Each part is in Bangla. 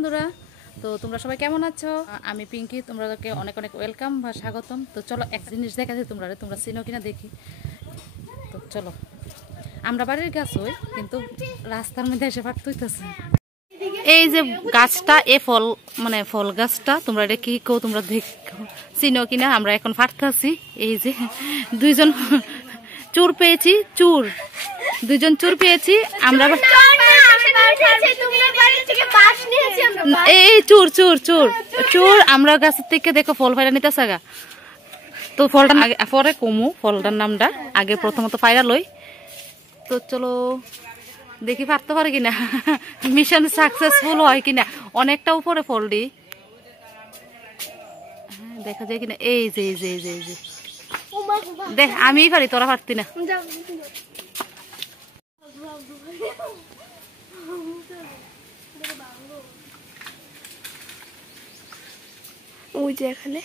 বন্ধুরা, তো তোমরা সবাই কেমন আছো? আমি পিঙ্কি, তোমাদেরকে অনেক অনেক ওয়েলকাম বা স্বাগতম। তো চলো এক জিনিস দেখাচ্ছি তোমরা চিনো কিনা দেখি। তো চলো, আমরা বাড়ির গাছ হই কিন্তু রাস্তার মধ্যে এসে পারতে হইতেছে। এই যে গাছটা এ ফল মানে ফল গাছটা, তোমরা এটা কি কো তোমরা দেখো চিনো কিনা। আমরা এখন ফাটতেছি। এই যে দুইজন চুর পেয়েছি, দুইজন চুর পেয়েছি আমরা। এই চুর চুর চুর চুর আমরা গাছের থেকে দেখো ফল ফাইরা নিতেছে গা। তো ফলটা পরে কমু, ফলটার নামটা আগে প্রথমত ফাইরা লই। তো চলো দেখি পারতে পারে কিনা, মিশন সাকসেসফুল হয় কিনা। অনেকটা উপরে ফল দি দেখা যায় কিনা। এই যে এই যে এই যে এই যে দেখ, আমি পারি, তোরা পারতি না। ওই যে এখানে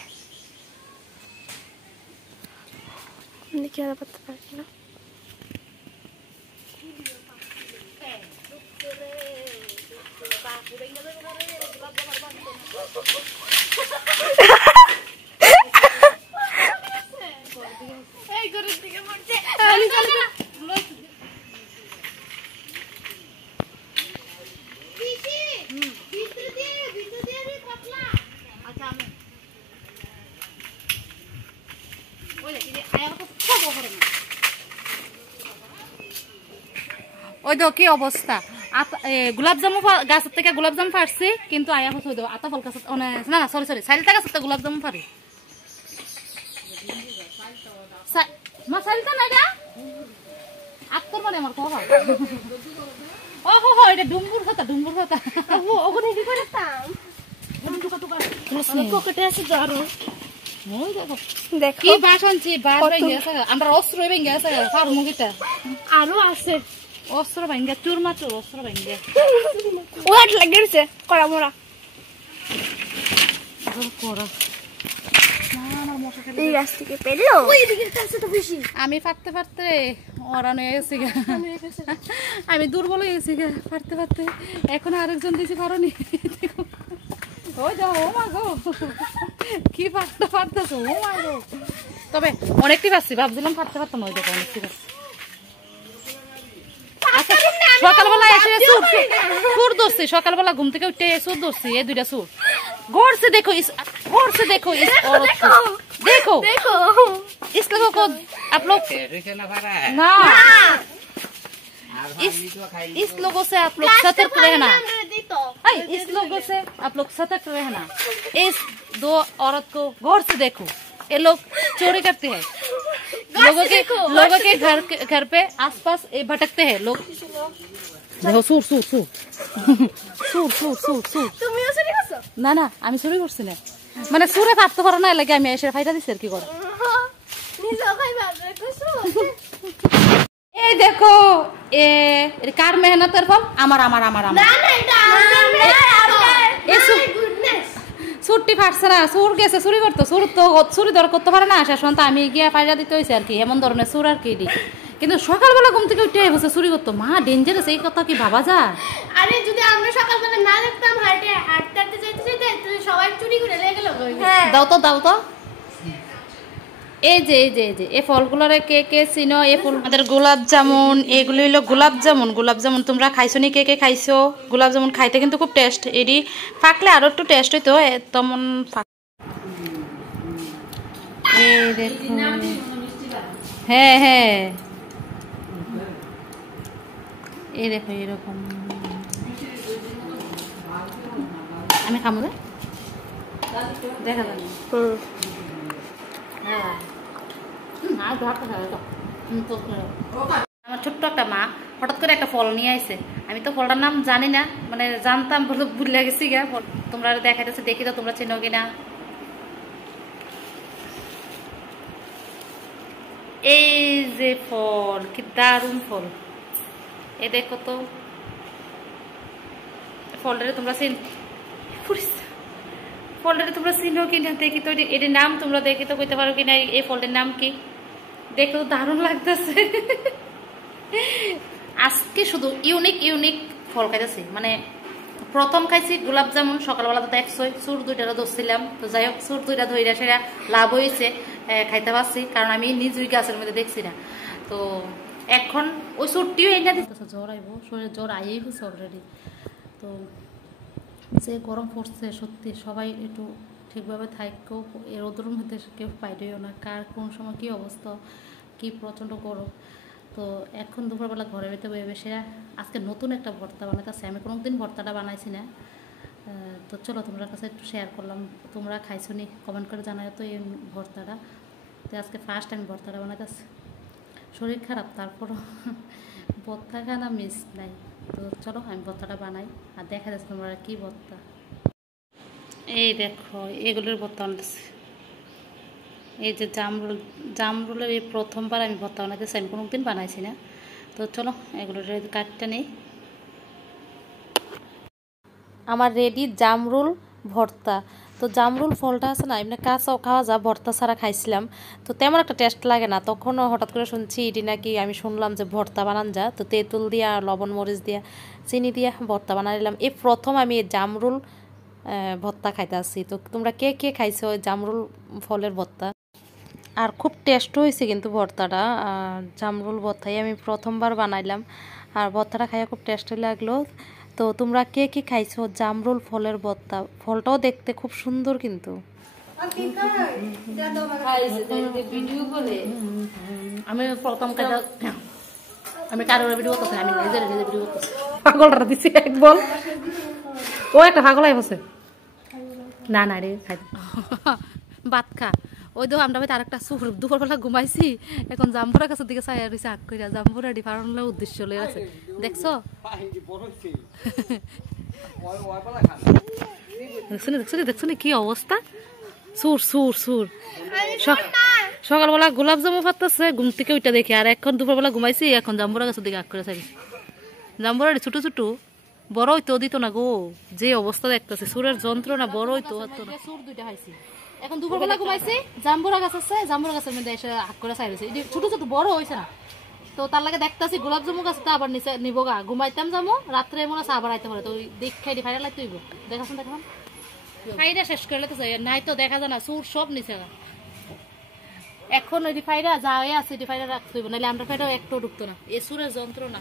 দেখি আর পারতে পারছি না। ওই তো কি অবস্থা, গোলাপ জামু গাছের থেকে গোলাপ জামু ফাটছি কিন্তু আয়া হচ্ছে ওই আতা ফল গাছ না না সরি সাইলটা গাছের থেকে গোলাপ জামু ফারি মা সাইলটা না এটা আত্তর মানে আমার কথা। ও হো হো, এটা ডুম্বুর কথা ওখানে কি করতাম পকেটে আছে তো আরো। দেখো কি বাসনছি বার ভেঙে গেছে, আমরা অস্ত্র ভেঙে গেছে ফার মুগিটা আরো আছে অস্ত্র ভেঙে চুরমাচুর অস্ত্র ভেঙে ওয়াট লাগিয়েছে করা মোড়া এই গাছ থেকে পেলো। আমি পারতে পারতে ওরানো গেছি গা, আমি দুর্বল হয়ে গেছি গা পারতে পারতে। এখন আরেকজন দিয়েছি পারোনি। ওই যাও, ও মা গো কি পারতে পারতেছো, ও মা গো। তবে অনেকটি পারছি, ভাবছিলাম পারতে পারতাম না। ওই দেখো অনেকটি পারছি। সকালবেলা এসে সুর ধরছি, সকালবেলা ঘুম থেকে উঠে সুর ধরছি। এই দুইটা সুর ঘরছে দেখো, ঘরছে দেখো, देखो इस लोगों को आप लोग ना इस लोगों से आप लोग सतर्क रहना। इस लोगों से आप लोग सतर्क रहना। इस दो औरत को गौर से देखो, ये लोग चोरी करते हैं, लोगों के घर पे आसपास ये भटकते हैं लोग। देखो सुर सुर सुर सुर सुर सुर सुर ना ना আমি চুরি করছি না, মানে সুরে পারতে পারো না, লাগে আমি এসে ফাইটা দিছি আর কি করে। এই দেখো এ কার মেহনতের ফল, আমার আমার আমার আমার সুরটি ফাটছে না, সুর গেছে চুরি করতো, সুর তো চুরি ধর করতে পারে না। শেষ পর্যন্ত আমি গিয়া ফাইটা দিতে হয়েছে আর কি, এমন ধরনের সুর আর কি। কিন্তু সকালবেলা ঘুম থেকে উঠে বসে চুরি করতো, মা ডেঞ্জারাস, এই কথা কি ভাবা যায়? আরে যদি আমরা সকালবেলা না দেখতাম হাঁটতে হাঁটতে যেতে সবাই চুরি করে লেগে গেল। দাও তো এই যে এই যে এই যে এই ফলগুলোরে কে কে চিনো? এই ফল আমাদের গোলাপ জামুন, এগুলো হলো গোলাপ জামুন। তোমরা খাইছো নি? কে কে খাইছো? গোলাপ জামুন খাইতে কিন্তু খুব টেস্ট, এডি পাকলে আরো একটু টেস্ট হইতো তেমন। এই দেখো, হ্যাঁ হ্যাঁ এই দেখো এরকম। আমি খাবো রে, দেখা যাবে। আমার ছোট্ট একটা মা হঠাৎ করে একটা ফল নিয়ে আইছে। আমি তো ফলটার নাম জানি না, মানে জানতাম ভুলে গেছি গা। তোমরা দেখাইতেছে, দেখি তো তোমরা চেনো কিনা। এই যে ফল, কি দারুণ ফল, এ দেখো তো ফলটারে তোমরা চিনো কিনা দেখি তো। এটির নাম তোমরা দেখি তো কইতে পারো কিনা এই ফলটার নাম কি? দেখো তো দারুণ লাগতেছে। আজকে শুধু ইউনিক ফল খাইতেছি, মানে প্রথম খাইছি গোলাপ জামুন, সকালবেলা তো দেখছই সুর দুইটা ধরছিলাম। তো যাই হোক সুর দুইটা ধইরা সেটা লাভ হয়েছে, খাইতে পারছি, কারণ আমি নিজুই গাছের মধ্যে দেখছি না। তো এখন ওই সুরটিও এনে দিতেছে, জ্বর আইব, শরীরে জ্বর আইয়েই গেছে অলরেডি। তো যে গরম পড়ছে সত্যি, সবাই একটু ঠিকভাবে থাকেও, এর রোদের মধ্যে কেউ বাইরেও না, কার কোন সময় কী অবস্থা, কি প্রচণ্ড গরম। তো এখন দুপুরবেলা ঘরে বেরোতে বসে আজকে নতুন একটা ভর্তা বানাইতেছে, আমি কোনোদিন ভর্তাটা বানাইছি না। তো চলো তোমার কাছে একটু শেয়ার করলাম, তোমরা খাইছো নি কমেন্ট করে জানাও তো এই ভর্তাটা। তো আজকে ফার্স্ট আমি ভর্তাটা বানাইতেছি, শরীর খারাপ তারপরও ভর্তা খানা মিস নাই। তো চলো আমি ভর্তাটা বানাই আর দেখা যাচ্ছে তোমরা কী ভর্তা। এই দেখো এগুলোর ভর্তা বানাতেছি, এই যে জামরুল, জামরুলের এই প্রথমবার আমি ভর্তা বানাতেছি, আমি কোনোদিন বানাইছি না। তো চলো এগুলোর কাঠটা নেই। আমার রেডি জামরুল ভর্তা। তো জামরুল ফলটা আছে না, এমনি কাঁচাও খাওয়া যা, ভর্তা ছাড়া খাইছিলাম তো তেমন একটা টেস্ট লাগে না। তখনও হঠাৎ করে শুনছি এটি নাকি, আমি শুনলাম যে ভর্তা বানান যা, তো তেঁতুল দিয়া, লবণ মরিচ দিয়া, চিনি দিয়া ভর্তা বানাইলাম। এই প্রথম আমি এই জামরুল ভর্তা খাইতে আসছি। তো তোমরা কে কে খাইছো ওই জামরুল ফলের ভর্তা? আর খুব টেস্ট হয়েছে কিন্তু ভর্তাটা, জামরুল ভর্তাই আমি প্রথমবার বানাইলাম, আর ভর্তাটা খাইয়া খুব টেস্টি লাগলো। তো তোমরা কে কি খাইছো জামরুল ফলের ভর্তা? ফলটাও দেখতে খুব সুন্দর কিন্তু। আমি প্রথম খাইতে, আমি কারোর ভিডিও করতেছি, আমি নিজের ভিডিও করতেছি। পাগলটা দিছি এক বল, ও একটা পাগল হচ্ছে না না রে খাই ভাত খা। ওই দেখো আমরা আরেকটা সুর দুপুরবেলা ঘুমাইছি, এখন জাম্বুরা গাছের দিকে চাই রয়েছে আগ করে, জাম্বুরা ডিফারেন্ট উদ্দেশ্য লয়ে আছে, দেখছো দেখছো দেখছো কি অবস্থা, সুর সুর সুর। সকালবেলা গোলাপ জামু ফাটতেছে, ঘুম থেকে ওইটা দেখি, আর এখন দুপুরবেলা ঘুমাইছি, এখন জাম্বুরা গাছের দিকে আগ করে চাই। জাম্বুরা ছোট ছোট, বড় হইতো দিত না গো, যে অবস্থা দেখতেছে, সুরের যন্ত্রণা, বড় হইতো সুর দুইটা খাইছি। এখন দুপুরবেলা ঘুমাইছি, জাম্বুরা গাছ আছে, জাম্বুরা গাছের মধ্যে এসে হাত করে চাই রয়েছে, ছোট ছোট বড় হয়েছে না। তো তার লাগে দেখতেছি গোলাপ জামু গাছ তো আবার নিচে নিবো গা, ঘুমাইতাম যাবো, রাত্রে মনে আছে আবার আইতে পারে। তো দেখাই দি ফাইনাল লাগতে হইব, দেখাচ্ছেন দেখাম ফাইরা শেষ করে লাগতে চাই, নাই তো দেখা যায় না, সুর সব নিচে গা। এখন ওই ফাইরা যা আছে ফাইরা রাখতে হইব, নাহলে আমরা ফাইরাও একটু ঢুকতো না, এ সুরের যন্ত্রণা।